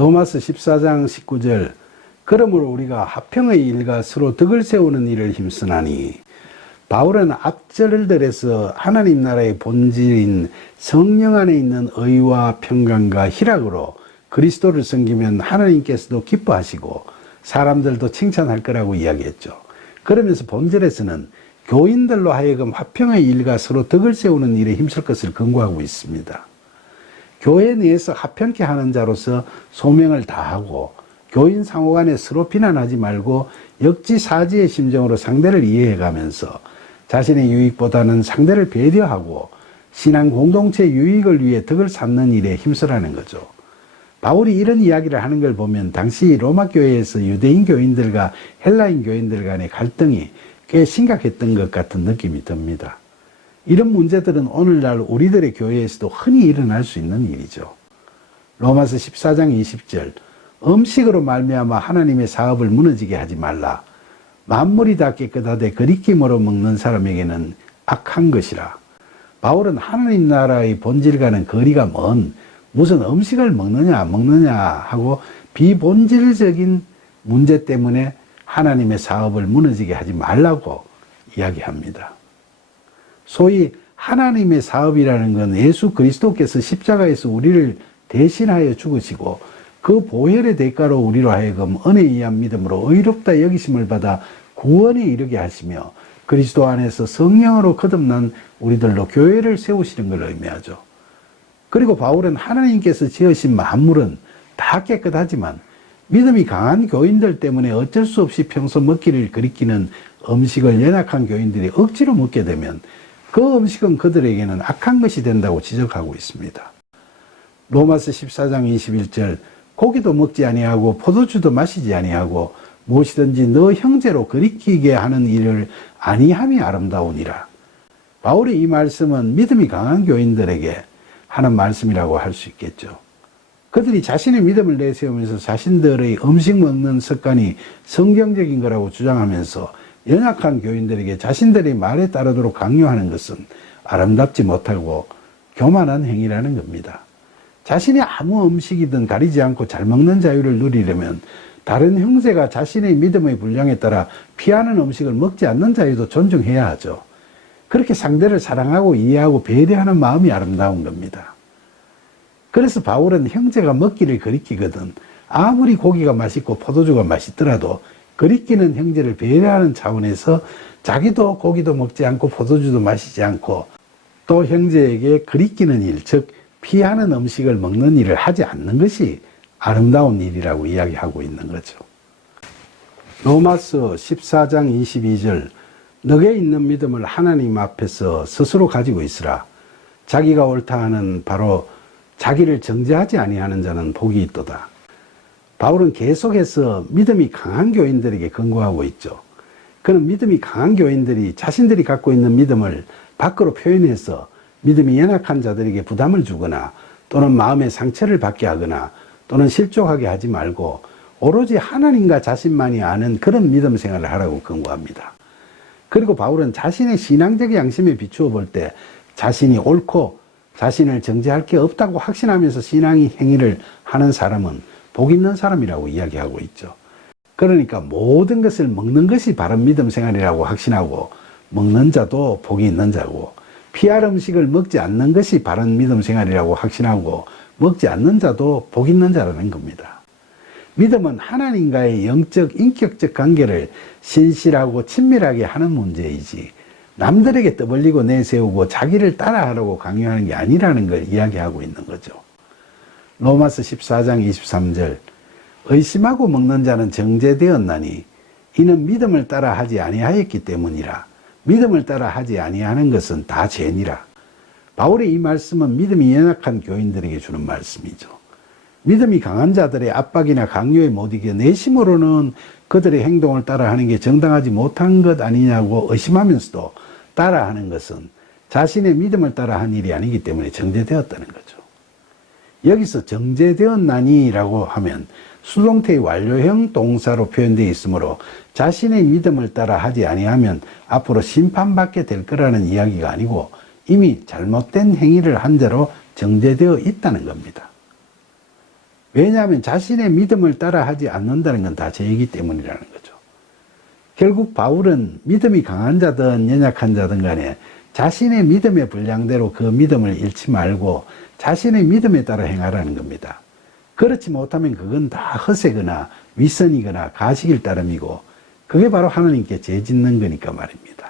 로마서 14장 19절 그러므로 우리가 화평의 일과 서로 덕을 세우는 일을 힘쓰나니 바울은 앞절들에서 하나님 나라의 본질인 성령 안에 있는 의와 평강과 희락으로 그리스도를 섬기면 하나님께서도 기뻐하시고 사람들도 칭찬할 거라고 이야기했죠. 그러면서 본절에서는 교인들로 하여금 화평의 일과 서로 덕을 세우는 일에 힘쓸 것을 권고하고 있습니다. 교회 내에서 화평케 하는 자로서 소명을 다하고 교인 상호간에 서로 비난하지 말고 역지사지의 심정으로 상대를 이해해가면서 자신의 유익보다는 상대를 배려하고 신앙 공동체 유익을 위해 덕을 쌓는 일에 힘쓰라는 거죠. 바울이 이런 이야기를 하는 걸 보면 당시 로마 교회에서 유대인 교인들과 헬라인 교인들 간의 갈등이 꽤 심각했던 것 같은 느낌이 듭니다. 이런 문제들은 오늘날 우리들의 교회에서도 흔히 일어날 수 있는 일이죠. 로마서 14장 20절 음식으로 말미암아 하나님의 사업을 무너지게 하지 말라. 만물이 다 깨끗하되 거리낌으로 먹는 사람에게는 악한 것이라. 바울은 하나님 나라의 본질과는 거리가 먼 무슨 음식을 먹느냐 하고 비본질적인 문제 때문에 하나님의 사업을 무너지게 하지 말라고 이야기합니다. 소위 하나님의 사업이라는 건 예수 그리스도께서 십자가에서 우리를 대신하여 죽으시고 그 보혈의 대가로 우리로 하여금 은혜에 의한 믿음으로 의롭다 여기심을 받아 구원에 이르게 하시며 그리스도 안에서 성령으로 거듭난 우리들로 교회를 세우시는 걸 의미하죠. 그리고 바울은 하나님께서 지으신 만물은 다 깨끗하지만 믿음이 강한 교인들 때문에 어쩔 수 없이 평소 먹기를 거리끼는 음식을 연약한 교인들이 억지로 먹게 되면 그 음식은 그들에게는 악한 것이 된다고 지적하고 있습니다. 로마서 14장 21절 고기도 먹지 아니하고 포도주도 마시지 아니하고 무엇이든지 너 형제로 거리끼게 하는 일을 아니함이 아름다우니라. 바울의 이 말씀은 믿음이 강한 교인들에게 하는 말씀이라고 할 수 있겠죠. 그들이 자신의 믿음을 내세우면서 자신들의 음식 먹는 습관이 성경적인 거라고 주장하면서 연약한 교인들에게 자신들의 말에 따르도록 강요하는 것은 아름답지 못하고 교만한 행위라는 겁니다. 자신이 아무 음식이든 가리지 않고 잘 먹는 자유를 누리려면 다른 형제가 자신의 믿음의 분량에 따라 피하는 음식을 먹지 않는 자유도 존중해야 하죠. 그렇게 상대를 사랑하고 이해하고 배려하는 마음이 아름다운 겁니다. 그래서 바울은 형제가 먹기를 거리끼거든 아무리 고기가 맛있고 포도주가 맛있더라도 거리끼는 형제를 배려하는 차원에서 자기도 고기도 먹지 않고 포도주도 마시지 않고 또 형제에게 거리끼는 일, 즉 피하는 음식을 먹는 일을 하지 않는 것이 아름다운 일이라고 이야기하고 있는 거죠. 로마서 14장 22절 너게 있는 믿음을 하나님 앞에서 스스로 가지고 있으라. 자기가 옳다 하는 바로 자기를 정죄하지 아니하는 자는 복이 있도다. 바울은 계속해서 믿음이 강한 교인들에게 권고하고 있죠. 그는 믿음이 강한 교인들이 자신들이 갖고 있는 믿음을 밖으로 표현해서 믿음이 연약한 자들에게 부담을 주거나 또는 마음의 상처를 받게 하거나 또는 실족하게 하지 말고 오로지 하나님과 자신만이 아는 그런 믿음 생활을 하라고 권고합니다. 그리고 바울은 자신의 신앙적 양심에 비추어 볼 때 자신이 옳고 자신을 정죄할 게 없다고 확신하면서 신앙의 행위를 하는 사람은 복 있는 사람이라고 이야기하고 있죠. 그러니까 모든 것을 먹는 것이 바른 믿음 생활이라고 확신하고 먹는 자도 복이 있는 자고 피할 음식을 먹지 않는 것이 바른 믿음 생활이라고 확신하고 먹지 않는 자도 복 있는 자라는 겁니다. 믿음은 하나님과의 영적, 인격적 관계를 신실하고 친밀하게 하는 문제이지 남들에게 떠벌리고 내세우고 자기를 따라하라고 강요하는 게 아니라는 걸 이야기하고 있는 거죠. 로마서 14장 23절 의심하고 먹는 자는 정죄되었나니 이는 믿음을 따라 하지 아니하였기 때문이라. 믿음을 따라 하지 아니하는 것은 다 죄니라. 바울의 이 말씀은 믿음이 연약한 교인들에게 주는 말씀이죠. 믿음이 강한 자들의 압박이나 강요에 못 이겨 내심으로는 그들의 행동을 따라하는 게 정당하지 못한 것 아니냐고 의심하면서도 따라하는 것은 자신의 믿음을 따라한 일이 아니기 때문에 정죄되었다는 거죠. 여기서 정죄되었나니라고 하면 수동태의 완료형 동사로 표현되어 있으므로 자신의 믿음을 따라 하지 아니하면 앞으로 심판받게 될 거라는 이야기가 아니고 이미 잘못된 행위를 한 죄로 정죄되어 있다는 겁니다. 왜냐하면 자신의 믿음을 따라 하지 않는다는 건 다 죄이기 때문이라는 거죠. 결국 바울은 믿음이 강한 자든 연약한 자든 간에 자신의 믿음의 분량대로 그 믿음을 잃지 말고 자신의 믿음에 따라 행하라는 겁니다. 그렇지 못하면 그건 다 허세거나 윗선이거나 가식일 따름이고 그게 바로 하나님께 죄 짓는 거니까 말입니다.